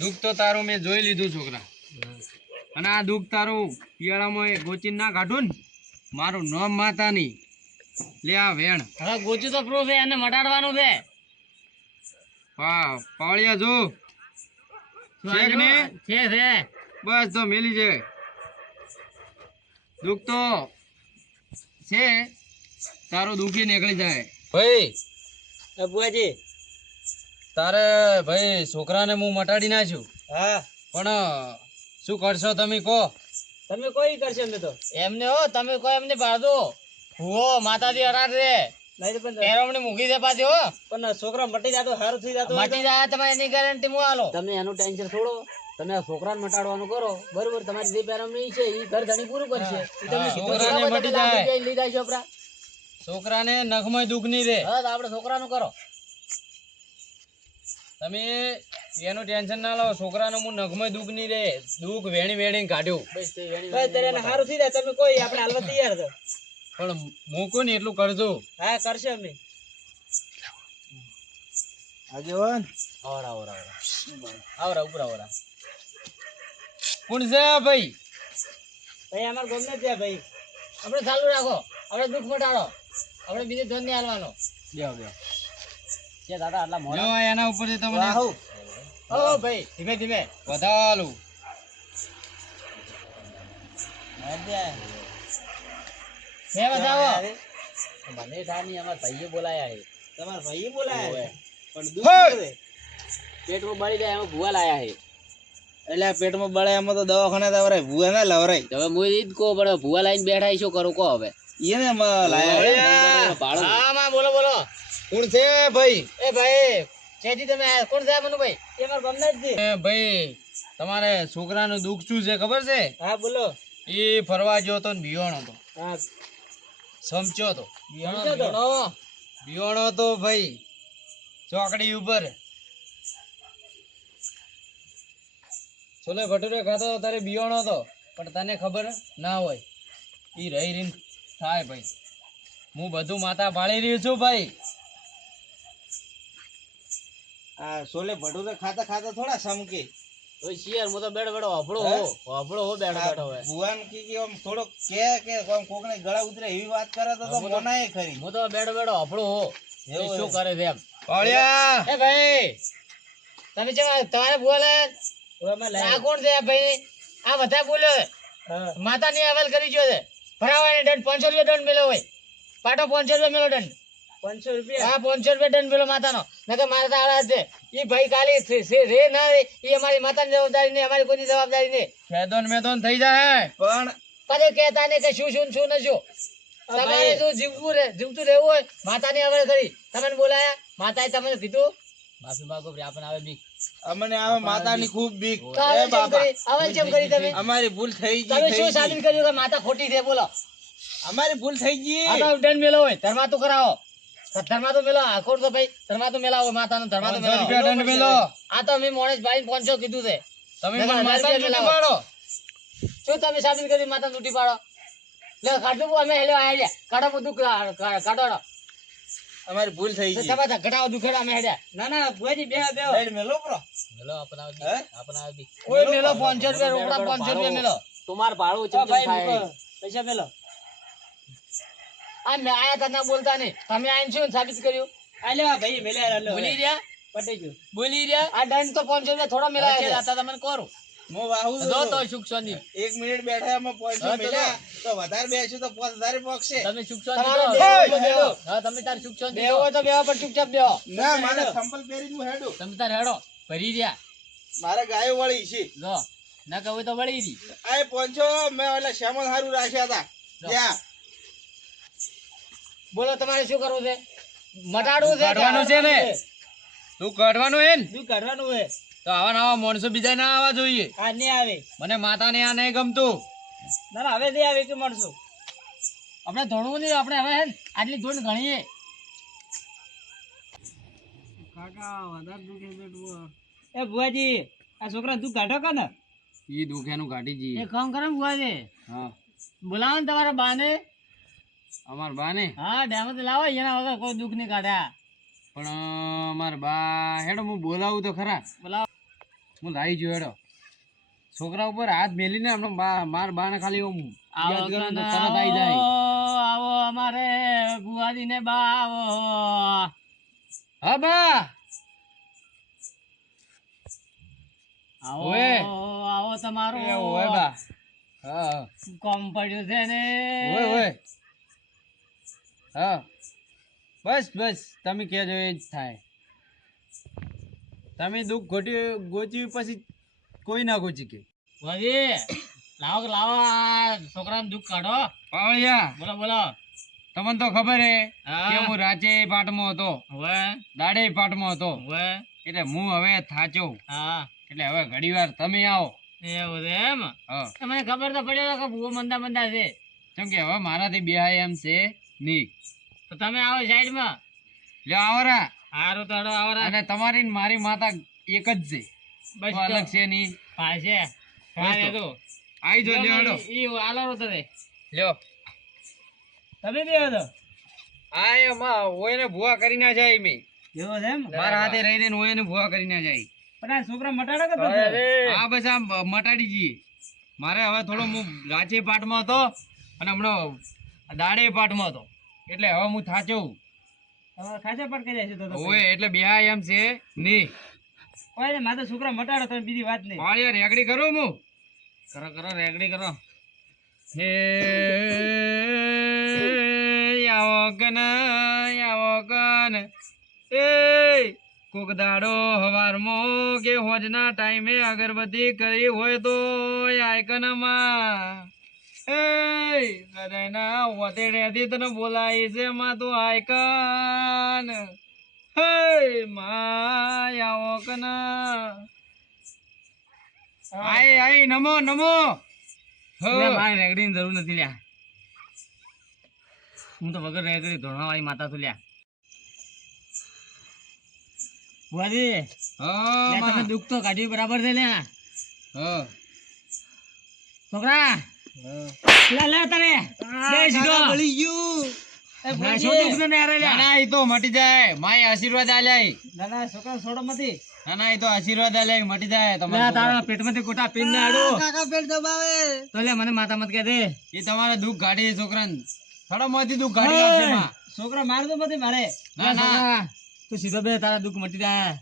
દુઃખ તો તારું મેં જોઈ લીધું છોકરા. અને આ દુઃખ તારું પિયાળામાં એ ગોચીને ના કાઢું ને મારું નામ માતા નહીં લે આ વેણ. હવે ગોચી તો પ્રૂફ છે એને મટાડવાનું છે. વાહ પાળિયા જો. છે કે છે છે. બસ તો મેલી છે. દુઃખ તો છે તારું દુઃખી નીકળી જાય. ભાઈ બુઆજી તારે ભાઈ છોકરાને હું મટાડી નાખ્યું. હા. પણ શું કરશો તમે કહો. તમે કોઈ કરશે એમને તો? એમને હો તમે કોઈ એમને પાડો હુઓ માતાજી અરાર રે પેરોમણી મૂકી દે પાછી હો. પણ છોકરા મટી જાતો સારું થઈ જાતો મટી જાય તમારે એની ગેરંટી હું આલો. તમે એનું ટેન્શન છોડો તમે છોકરાને મટાડવાનું કરો. બરોબર તમારી જે પેરામણી છે એ ઘર ધણી પૂરું કરશે. હા, કીધું છોકરાને છે, મટી બધા જાય. જગ્યાએ લીધા છે છોકરાને નખમાં દુઃખ નહીં રે. હા આપણે છોકરાનું કરો. તમે એનું ટેન્શન ના લો છોકરાનો હું નગમય દુઃખ નહીં રે દુઃખ વેણી વેણી કાઢ્યું. બસ તે વેણી બસ ત્યારે એને સારું થઈ જાય તમે કોઈ આપણે હાલવા તૈયાર છો. પણ મૂકો ને એટલું કરજો. હા કરશે અમે. આગેવાન આવરા આવરા આવરા. આવરા ઉપર આવરા. કોણ છે ભાઈ? ભાઈ અમાર ગમે ત્યાં ભાઈ. આપણે ચાલુ રાખો. આપણે દુઃખ મટાડો. આપણે બીજે ધન ને હાલવાનો. બેહો બેહો જે દાદા આટલા જો મોડા એના ઉપરથી તમને ઓ ભાઈ ધીમે ધીમે વધાલું હે બતાવો મને ઠાની અમાર ભાઈએ બોલાયા હે તમાર ભાઈ બોલાયા હે પણ દુઃખ પેટમાં બળી જાય એમાં ભૂવા લાયા હે એટલે પેટમાં બળે એમાં તો દવાખાને દવરાય ભૂવા ના લવરાય તો હવે હું ઈ જ કહું પણ ભૂવા લાઈને બેઠા છે, શું કરું કહો હવે એને લાયા હા બોલો બોલો કોણ છે ભાઈ? એ ભાઈ જેથી તમે કોણ સાહેબ છે મનુભાઈ એ મારો ગમના એ ભાઈ તમારે છોકરાનું દુઃખ શું છે ખબર છે? હા બોલો. એ ફરવા ગયો તો ને બિયોણો હતો હા. સમચ્યો તો? તો? બિયોણો તો ભાઈ ચોકડી ઉપર. છોલે ભટુરે ખાતો તારે બિયોણો તો પણ તને ખબર ના હોય. એ રહી રહીને થાય ભાઈ. હું બધું માતા પાળી રહ્યો છું ભાઈ. આ છોલે ભટુરે ખાતા ખાતા થોડા સમકે. ઓય શિયાર મો તો બેડ બેડો વાપડો હો. વાપડો હો બેડ બેડો હવે. ભુવાન કી કે આમ થોડો કે કે કોમ કોકને ગળા ઉતરે એવી વાત કરે તો તો મોનાય ખરી. મો તો બેડ બેડો વાપડો હો. એ શું કરે છે એમ? પાળ્યા! એ ભાઈ તમે જે તમારે બોલે આ કોણ છે આ ભાઈ? આ બધા બોલે માતાની અવેલ કરી જો છે. ભરાવાની દંડ પાંચસો રૂપિયા દંડ મેલો હોય. પાટો પાંચસો રૂપિયા મેલો દંડ. પાંચસો રૂપિયા. હા પાંચસો રૂપિયા માતાનો. નકર મારા તો આળા છે. એ ભાઈ કાલી છે- છે- રે ના રે. એ અમારી માતાની જવાબદારી નહીં અમારી કોઈની જવાબદારી નહીં. મેદોન મેદોન થઈ જાય. પણ કદે કહેતા નહીં કે શું શું શું ને શું. તમારે શું જીવવું રે જીવતું રહેવું હોય માતાની અવેલ કરી. તમને બોલાયા માતાએ તમને કીધું? માફી માંગો આપણને આવે બી અમને આવે માતાની ખૂબ બીક. તો કેમ કરી તમે? અમારી ભૂલ થઈ ગઈ તમે શું. સાબિત કર્યું કે માતા ખોટી છે બોલો. અમારી ભૂલ થઈ ગઈ. આ મેલો હોય ધર્મા તો કરાવો. ધર્મા તો મેલો આખોડ તો ભાઈ ધર્મા તો મેલાવો માતાનો ધર્મા તો મેલાવો દંડ મેલો. આ તો અમે મોણેશ ભાઈ પાંચસો કીધું છે. તમે મને માતા રૂપિયા પાડો. શું તમે સાબિત કરી માતા તૂટી પાડો? લે કાઢો અમે હેલો આયા કાઢો બધું કાઢો અમારી ભૂલ થઈ ગઈ. તમે ઘટાવો દુખેડા અમે હેડ્યા ના ના ભુવાજી બે બે. સાઈડ મેલો પ્રો. મેલો? બી આપણને આવે બી. કોઈ મેલો પાંચસો રૂપિયા રોકડા પાંચસો રૂપિયા મેલો. તમાર ભાડું ચમ ચમ થાય. પૈસા મેલો. આ મેં આયા તા ના બોલતા નહીં. તમે આઈને શું સાબિત કર્યું? આલ્યા ભાઈ મેલ્યા બોલી રહ્યા? પટી ગયું. બોલી રહ્યા? આ ડન તો પાંચસો રૂપિયા થોડા છે આતા તમને કરું. મો વાહુ દો તો સુખ શાંતિ એક મિનિટ બેઠા અમે પોઈન્ટ હા, તો વધારે બેસ્યું તો પાંચ હજાર પોકશે તમે સુખ. હા તમે તાર સુખ બેહો તો બેવા પણ ચૂપચાપ બેહો. ના મારે સંપલ પહેરી હું હેડો. તમે તાર હેડો ભરી રહ્યા. મારે ગાયો વળી છે. જો. ના કહું તો વળી રી આ એ પોંચો મેં ઓલા શ્યામલ હારું રાખ્યા હતા ત્યાં બોલો તમારે શું કરવું છે? મટાડવું છે કાઢવાનું છે ને? તું કાઢવાનું હે ને તું કાઢવાનું હે તો આવા નવા માણસો બીજા ના આવવા જોઈએ. આ નહીં આવે. મને માતાને આ નહીં ગમતું. ના ના હવે નહીં આવે કે મળશું આપણે ધોળવું નહીં આપણે હવે હે ને આટલી ધોણ ગણીએ. એ ભુવાજી આ છોકરા તું કાઢો કે ને? એ દુઃખ એનું કાઢી એ કામ કરે ભુવાજી. હા. બોલાવો ને તમારા બાને. અમાર બા ને? હા ડેમ લાવો એના વગર કોઈ દુઃખ નહીં કાઢ્યા પણ અમાર બા હેડો હું બોલાવું તો ખરા. બોલાવ. હું લાવી જો હેડો. છોકરા ઉપર હાથ મેલીને હમણાં બા- માર બાને ખાલી હું યાદ કરું ને તો તરત આવી જાય. આવો અમારે બુઆજી ને બા આવો. હા બા. આવો. આવો તમારો. ઓય બા. હા કોમ પડ્યું છે ને. ઓય ઓય હા. બસ બસ. તમે કહેજો એ જ થાય. તમે દુઃખ ગોટ્યું ગોચ્યું પછી કોઈ ના ગોચી કે. બુઆજી લાવો લાવો આ છોકરાને દુઃખ કાઢો. પાવળિયા બોલો બોલો. તમને તો ખબર હે કે હું રાચે પાટમાં હતો. હવે? દાડે પાટમાં હતો. હવે? એટલે હું હવે થાચો. હા. એટલે હવે ઘડીવાર તમે આવો. એવું છે એમ? તમને ખબર તો પડ્યો કે ભૂવો મંદા મંદા છે. કેમ કે હવે મારાથી બેહાય એમ છે. તો તમે આવો સાઈડમાં. લ્યો આવરા. હારું તો હડો આવો અને તમારી ને મારી માતા એક જ છે. બસ અલગ છે નહીં પાસે તો. જો લ્યો હેડો. ઈ આલો તો લ્યો. તમે બે હતો આ એમાં ઓયને ભૂવા કરી ના જાય મે. એવો છે એમ? મારા હાથે રહી રહીને ઓયને ભૂવા કરી ના જાય. પણ આ છોકરા મટાડો કે આ બસ આમ મટાડી જઈએ મારે હવે થોડો હું રાચે પાટમાં હતો અને હમણાં દાડે પાટમાં હતો. એટલે હવે હું થાચું. ખાસા પડ કરી તો ઓય એટલે બેહા એમ છે. નહીં કોઈ ને છોકરા મટાડો તમે બીજી વાત નહીં. પાળીએ રેગડી કરું હું? કરો કરો રેગડી કરો. હે આવો કન આવો કન. એ કોક દાડો હવારમાં કે હોજના ટાઈમે અગરબત્તી કરી હોય તો આયકનમાં એ સદાયના વતેડેથી તને બોલાય છે માં તું આયકન. હે માં આવો કન આય આય નમો નમો. મારે રેગડી ની જરૂર નથી લ્યા. હું તો વગર રેગડી ધોણા માતા તું લ્યા. બુઆજી તમે દુઃખ તો કાઢ્યું બરાબર છે લ્યા. છોકરા લે લે તારે બે સીધો એ ના, બુઆજી, દુઃખ ને નેરે ના એ તો મટી જાય. માય આશીર્વાદ આલ્યા ના ના છોકરા છોડો મતી ના ના એ તો આશીર્વાદ આલ્યા મટી જાય લે તારા પેટમાંથી કોટા પીન ને આડું તો લે મને માતા મત કે દે એ તમારે દુઃખ કાઢી છે છોકરાને. થોડામાંથી દુઃખ કાઢી નાખશે માં. છોકરા માર દો મતી મારે. ના, ના. તું સીધો બે તારા દુઃખ મટી જાય.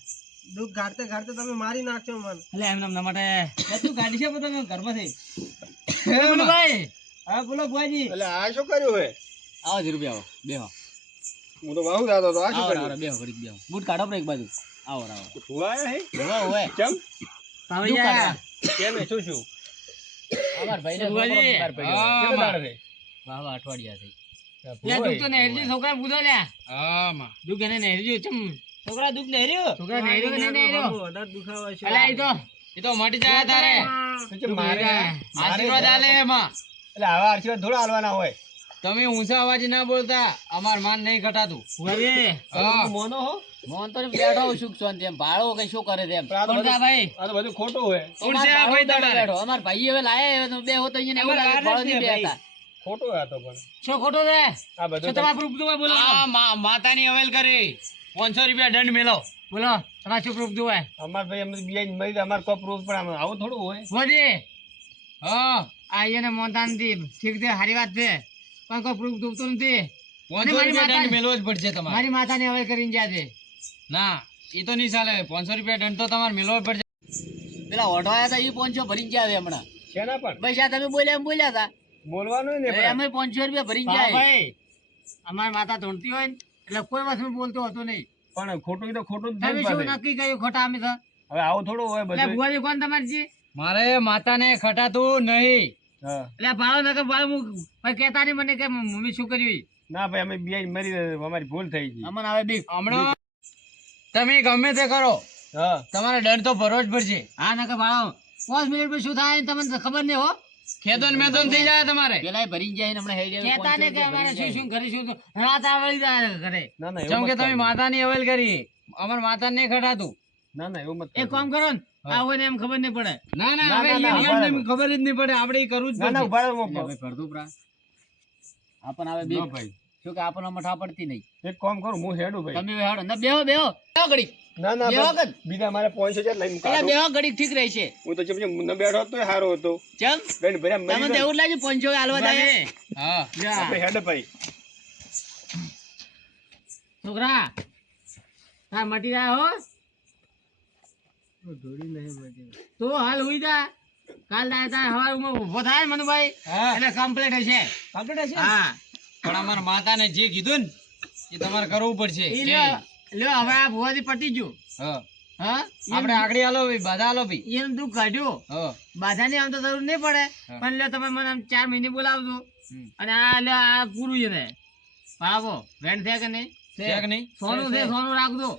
દુઃખ ગાડતે ગાડતે તમે મારી નાખશો મન. એટલે એમ નામ ના માટે તું ગાડી છે બધા ઘરમાંથી હે ભાઈ. હા બોલો બુઆજી એટલે આ શું કર્યું હે? આવો જ રૂપિયા આવો બેહો. હું તો બહુ દાદો હતો આ શું કર્યું? બેહો ઘડીક બેહો. બૂટ કાઢો પર એક બાજુ. આવો આવો. ભૂવાયા હે? હોવે હોવે કેમ? પાવડિયા કેમ શું શું? અમાર ભાઈને ભુવાજી. છોકરો કેટલા વાહ વાહ અઠવાડિયા થઈ. લે દુઃખ તો નહેરજી છોકરા પૂછો લે હા માં. દુઃખ એને નહેરજી ચમ. છોકરા દુઃખ નહેર્યું છોકરા નહેર્યું કે અલા ઈ તો એ તો મટી જાય તારે. મારે આશીર્વાદ આલે? એમાં. એટલે હવે આશીર્વાદ થોડા હાલવાના હોય. તમે ઊંચા અવાજ ના બોલતા અમાર માન નહીં ઘટાતું. મોનો હો? મોહન તો બેઠો સુખ શાંતિ એમ ભાડો કઈ શું કરે છે પણ આ તો કોણ તા બધું- ભાઈ? આ તો બધું ખોટું હોય. કોણ આ ભાઈ બેઠો. અમાર ભાઈ હવે લાયા હવે બે હો તો અહીંયા એવું લાગે ભાડો નહીં છે ભાઈ. બેહતા ખોટું હોય આ તો પણ. છો ખોટો છે? આ બધું તમારા પ્રૂફ જોવા બોલો આ માતાની અવેલ કરી. પાંચસો રૂપિયા દંડ મેલો બોલો તમારે શું પ્રૂફ જોવાય અમારે ભાઈ અમે બિયાઈ મરી અમારે કોઈ પ્રૂફ પણ આવું થોડું હોય. વધી હા આ અહીંયા મોનતા નથી ઠીક છે સારી વાત છે. પણ કોઈ પ્રૂફ જોતું નથી. મારી રૂપિયા માતા- દંડ મેલવો જ પડશે તમારે. મારી માતાને હવે કરીને ગયા છે. ના એ તો નહીં ચાલે. પાંચસો રૂપિયા દંડ તો તમારે મેળવો પડશે. પેલા ઓઢવાયા હતા એ પોંચો ભરીને ગયા હવે હમણાં. શેના પણ બસ તમે બોલ્યા એમ બોલ્યા હતા. બોલવાનું ને અમે પોંચસો રૂપિયા ભરીને ગયા ભાઈ અમારી માતા ધોણતી હોય ને એટલે કોઈ વસ્તુ બોલતો હતો નહીં. પણ ખોટું તો ખોટું જ તમે શું નક્કી કર્યું ખોટા અમે તો? હવે આવું થોડું હોય એટલે બધું ભુવાજી કોણ તમારી છે? મારે માતાને ખટાતું નહીં. હા. એટલે ભાડો નકર ભાઈ હું ભાઈ કહેતા નહીં મને કે મમ્મી શું કર્યું ના ભાઈ અમે બે મરી અમારી ભૂલ થઈ ગઈ. અમને હવે બીક. હમણાં તમે ગમે તે કરો. હા. તમારે દંડ તો ભરવો જ પડશે. હા નકર ભાવ. પાંચ મિનિટ પછી શું થાય તમને ખબર નહીં હો. ખેદોન મેદોન થઈ જાય તમારે. પેલા ભરી જાય હમણાં હેડી કહેતા ને કે અમારે શું શું કરીશું તો? રાત આવળી જાય ઘરે. ના ના જેમ કે તમે માતાની અવેલ કરી અમાર માતાને નહીં ખટાતું. ના ના એવું મત એક કામ કરો ને આ ને એમ ખબર નહીં પડે. ના ના હવે એમ. ખબર જ નહીં પડે આપણે કરું કરવું જ ના ના ઉભાડો ભરતું પ્રા આપણ આવે બે. ભાઈ. શું કે આપણને મઠા પડતી નહીં? એક કામ કરું હું હેડું ભાઈ. તમે હેડો. ના બેહો બેહો. બેહો ઘડી ના ના વખત બીજા મારે પોઈન્ટ છે લઈ એટલે બે વખત ઘડી ઠીક રહેશે. હું તો જેમ ન બેઠો તો હારો હતો. ચમ? બેન ભર્યા મને તમને તો એવું લાગ્યું પંચો હાલવા દે હા. આપણે હેડ ભાઈ. છોકરા હા મટી જાય હો. તો હાલ હોઈ જા. કાલ દાય તાર હવારમાં ઊભો થાય મનુભાઈ હા. એટલે કમ્પ્લીટ હશે. હા. પણ અમારા માતાને જે કીધું ને એ તમારે કરવું પડશે. લ્યો હવે આ ભુવાથી પટી ગયું. હા. આપણે આગળ હાલો ભાઈ બાધા હાલો ભાઈ એનું દુઃખ કાઢ્યું. હા. બાધાની આમ તો જરૂર નહીં પડે. પણ લ્યો તમે મને આમ ચાર મહિને બોલાવજો. અને આ લ્યો આ પૂરું છે ને. પાવો વેણ છે કે નહીં? સોનું છે સોનું રાખજો.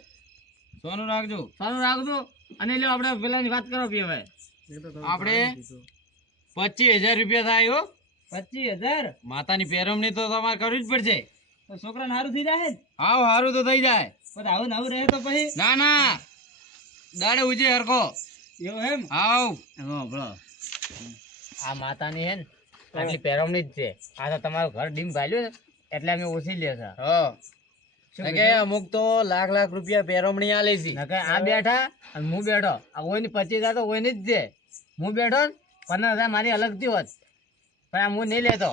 સોનું રાખજો. સોનું રાખજો. અને લ્યો આપણે પેલાની વાત કરો કે હવે. આપણે પચીસ હજાર રૂપિયા થાય હો. પચીસ હજાર? માતાની પેરમણી તો તમારે કરવી જ પડશે. છોકરા સારું થઈ જાય હાવ સારું તો થઈ જાય. આવું નવું રહે તો પછી ના ના. દાડે ઉજે હરકો એવું એમ? હાવ આ માતાની હે ને આટલી પેરમણી જ છે. આ તો તમારું ઘર ડીમ ભાલ્યું ને એટલે અમે ઓછી લે છે. હા. કે અમુક તો લાખ લાખ રૂપિયા પેરમણી આલે છે. નકર આ બેઠા અને હું બેઠો. આ ની પચીસ હજાર તો ઓયની જ છે. હું બેઠો ને પંદર હજાર મારી અલગથી હોત. પણ આ હું નહીં લેતો.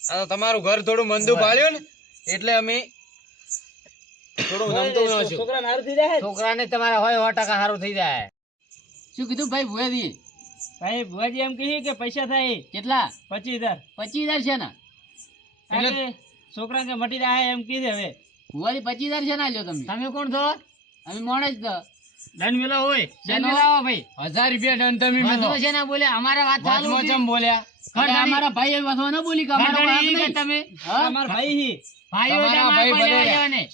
આ તો તમારું ઘર થોડું મંદુ પાડ્યું ને એટલે અમે છોકરાને તમારા હોય સો ટકા સારું થઈ જાય. શું કીધું ભાઈ ભુવાજી? ભાઈ ભુવાજી એમ કહી કે પૈસા થાય. કેટલા? પચીસ હજાર. પચીસ હજાર છે ને? છોકરા કે મટી જાય એમ કીધે હવે. ભુવાજી પચીસ હજાર છે ને આલ્યો તમે? તમે કોણ છો? અમે મોણ જ તો. દંડ મેલો હોય. દંડ મેળવો ભાઈ. હજાર રૂપિયા દંડ તમે મેલો છે ને બોલે અમારે વાત ચાલુ ચમ બોલ્યા. અમારા ભાઈ એ વાંધો ન બોલી કે અમારો તમે? અમારા ભાઈ ભાઈઓ તમારા ભાઈ.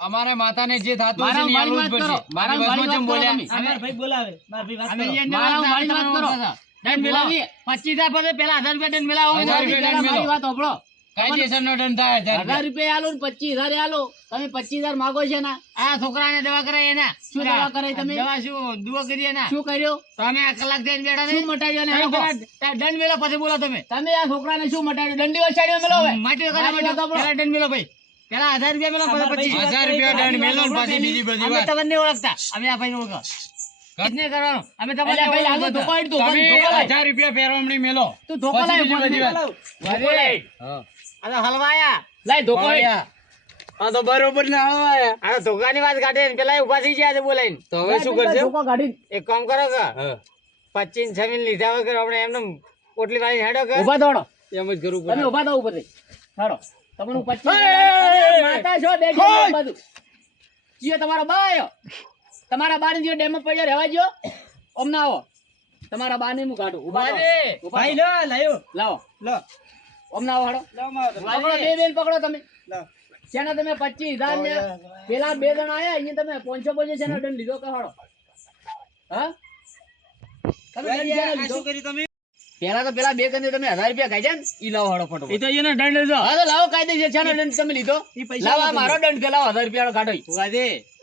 અમારે માતાને જે થતું છે ને આલવું વાત કરો. મારા મારી વાત બોલ્યા. અમારા ભાઈ બોલાવે. મારી વાત કરો. મારા વાત કરો. મેળવીએ. પચીસ હજાર પછી પેલા હજાર રૂપિયા રૂપિયા દંડ મારી. વાત સાંભળો. કાયદેસરનો દંડ થાય હજાર હજાર રૂપિયા. રૂપિયા આલો ને પચીસ હજાર આલો. તમે પચીસ હજાર માગો છે ને આ છોકરાને દવા કરાય એના. શું દવા કરાય તમે? દવા શું દુઆ કરીએ ને શું કર્યો? તમે આ કલાક દઈને બેઠા શું મટાડ્યો ને દંડ મેળો પછી બોલો તમે. તમે આ છોકરાને શું મટાડ્યો? દંડી વસાડ્યો મેલો હવે માટી કરે પેલા દંડ મેલો ભાઈ. પેલા હજાર રૂપિયા મેલો પછી હજાર રૂપિયા દંડ મેલો ને બીજી બધી વાત. તમને નહીં ઓળખતા. અમે આ ભાઈને ઓળખો કઈ કરવાનું? અમે તમને ઓળખતા. તમે હજાર રૂપિયા પેરમણી મેલો. તું ધોકો લાય બધી વાત. ધોકો લાય. હા. આ હલવાયા. લાય ધોકો લાય. હા તો બરોબર ના આ ધોકાની વાત કાઢે પેલા ઊભા થઈ ગયા છે બોલાઈને. તો હવે શું કરશે એક કામ કરો કે હા. પચીસ છવ્વીસ લીધા વગર આપણે એમને પોટલી વાળી હેડો કે? ઊભા દોડો. એમ જ કરવું તમે પડે. ઊભા દો ઉપર હેડો. તમને પચીસ માતા છો છો બધું. જીઓ તમારો બાયો તમારા બાર જીઓ ડેમ પડ્યો રહેવા જો ઓમ ના આવો. તમારા બાર ને હું કાઢું. ઊભા ભાઈ લો લાયો. લાવો. લો. ઓમ ના આવો હેડો. પકડો બે બેન પકડો તમે. શેના તમે પચીસ હજાર ને પેલા બે જણ આયા અહીંયા તમે પોંચો પાંચસો શેના દંડ લીધો કહાડો હા? તમે? પેલા તો પેલા બે કંદે તમે હજાર રૂપિયા ખાઈ ને ઈ લાવો હળો ફટો એ તો એનો દંડ લીધો હા તો લાવો કાયદેસર શેનો દંડ તમે લીધો. ઈ પૈસા લાવો મારો દંડ કે લાવો હજાર રૂપિયા કાઢો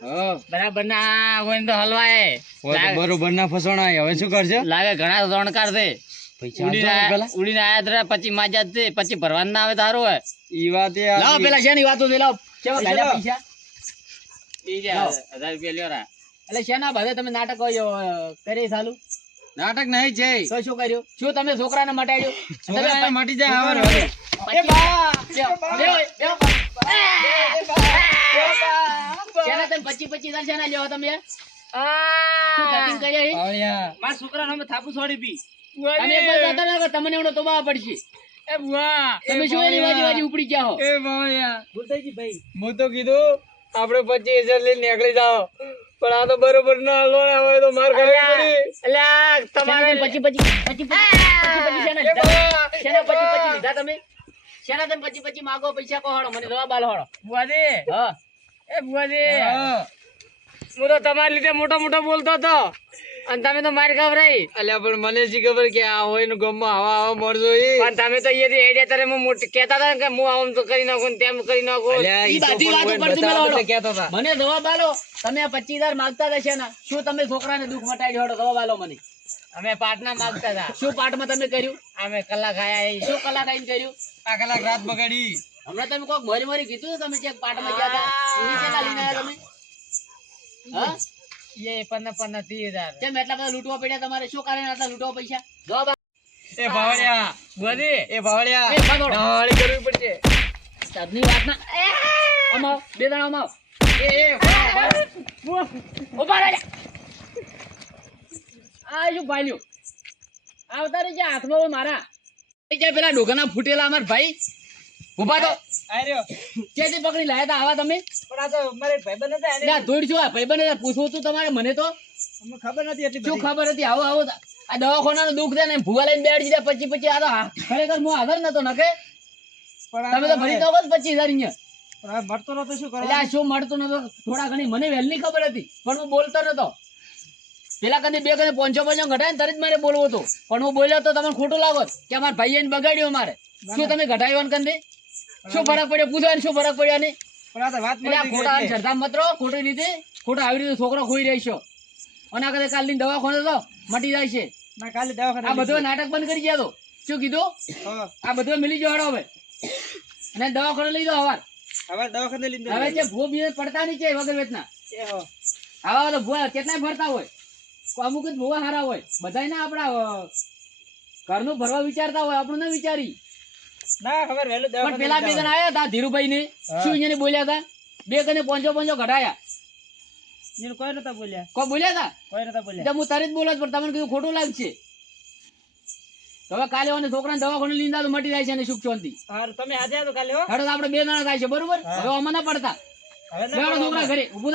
હા. બરાબર ના હોય તો હલવાય. બરોબર ના ફસણાય. હવે શું કરશે લાગે ઘણા રોણકાર છે ઉડીને આયા- ઉડીને પછી માજા છે પછી ભરવાનું ના આવે તારું હોય. ઈ વાત લાવો પેલા છે ની વાતો છે લાવો. કેવા પૈસા પૈસા? ઈ જે હજાર રૂપિયા લ્યો રા. એટલે શેના બધે તમે નાટક હોય, કરી ચાલુ નાટક નહીં છે તો શું કર્યું શું તમે છોકરાને મટાડ્યો છોકરાને મટી જાય હવે હવે. શેના તમે પચીસ પચીસ હજાર શેના લેવા તમે આ કટિંગ છે? આવડ્યા. મારા છોકરાને અમે થાપુ છોડી પી અને એક વાર દાદા ના તમને એનો તોબા પડશે એ બુઆ, તમે શું એની વાજી વાજી ઉપડી ગયા હો એ બાવળિયા. ભૂલતાજી ભાઈ હું તો કીધું આપણે પચીસ હજાર લઈને નીકળી જાઓ પણ આ તો બરોબર ના હાલવાના હોય તો માર ખાવી પડી. અલ્યા, તમારે પછી પછી પછી પછી શેના? પછી પચી લીધા તમે? શેના તમે પચી પચી માગો પૈસા કહો હાડો, મને જવાબ આલો હાડો. બુઆજી હા. એ બુઆજી હા. હું તો તમારી લીધે મોટો મોટો બોલતો હતો. અને તમે તો મારી ખવરાઈ અલ્યા પણ મને શી ખબર કે આ હોય ને ગમમાં આવા આવા મળજો એ પણ તમે તો અહીંયાથી હેડ્યા તારે હું મોટી કહેતા હતા ને કે હું આમ તો કરી નાખું ને તેમ કરી નાખું. ઈ બધી વાતો કહેતા હતા. મને જવાબ બાલો તમે આ પચીસ હજાર માંગતા હતા ને. શું તમે છોકરાને દુઃખ મટાડ્યો હાડો જવાબ આલો મને. અમે પાટના માંગતા હતા. શું પાટમાં તમે કર્યું? અમે કલાક આયા શું કલાક આઈને કર્યું? આ કલાક રાત બગાડી. હમણાં તમે કોક મરી મરી કીધું તમે ચેક પાટમાં ગયા હતા? લઈને આવ્યા તમે? હા? એ પન્ના પન્ના ત્રીસ કેમ એટલા બધા લૂંટવા પડ્યા તમારે? શું કારણે આટલા લૂંટવા પૈસા? જવાબ એ ભાવળિયા બધી એ ભાવળિયા નાળી કરવી પડશે. આજની વાત ના આમ બે જણા આમ એ એ ઊભા રહે આ શું ભાઈલું આવતા રહી જા હાથમાં મારા. પેલા ડોકાના ફૂટેલા અમાર ભાઈ? ઊભા તો. આર્યો પકડી લાયા તા આવા તમે? પણ આ તો મારે ભાઈબંધ હતા ધૂળ છું પૂછવું તું તમારે મને તો. અમને ખબર નથી એટલી શું ખબર હતી? આવો આવો. આ દવાખાનાનું દુઃખ છે ને ભૂવા લઈને બેઠી દીધા પછી પછી આ તો ખરેખર હું આગળ નતો નકે. તમે તો ભરી તો પચીસ હજાર અહીંયા. મળતો નતો શું એટલે શું મળતો નતો? થોડા ઘણી મને વહેલી ખબર હતી પણ હું બોલતો નતો. પેલા કદી બે કદી પોંચો પોંચો ઘટાય ને તરત મારે બોલવો હતો. પણ હું બોલ્યો તો તમને ખોટું લાગો કે અમારા ભાઈએ બગાડ્યો મારે. શું તમે ઘટાડ્યો ને કંદે? શું ફરક પડ્યો? પૂછો શું ફરક પડ્યો ને ખોટા શ્રદ્ધા ખોટી રીતે ખોટા આવી રીતે છોકરો ખોઈ રહેશો. અને આગળ કદાચ કાલની દવાખાને તો મટી જાય છે. ના કાલે દવાખાને આ બધો નાટક બંધ કરી ગયા તો. શું કીધું? આ બધો મિલી જો હવે. અને દવાખાને લઈ દો હવાર. હવે દવાખાને લઈને હવે જે ભૂ પડતા નહીં છે વગર વેતના આવા તો કેટલાય ફરતા હોય? અમુક જ ભૂવા હારા હોય. બધાય ના આપણા અ, ઘરનું ભરવા વિચારતા હોય. આપણું ના વિચારી. ના ખબર વહેલું પણ પેલા બે જણા આવ્યા હતા ધીરુભાઈ ને શું ને બોલ્યા હતા? બે કને પોંચો પોંચો ઘટાયા. કોઈ નતા બોલ્યા. કોઈ બોલ્યા હતા? કોઈ નતા બોલ્યા. હું તારી જ બોલો પણ તમને કીધું ખોટું લાગશે. હવે કાલે મને છોકરાને દવાખાને લીધા તો મટી જાય છે અને સુખ શાંતિ. તમે આજે કાલે હેડો આપણે બે જણા થાય છે બરોબર? હવે ના પડતા. છોકરા ઘરે ઉભું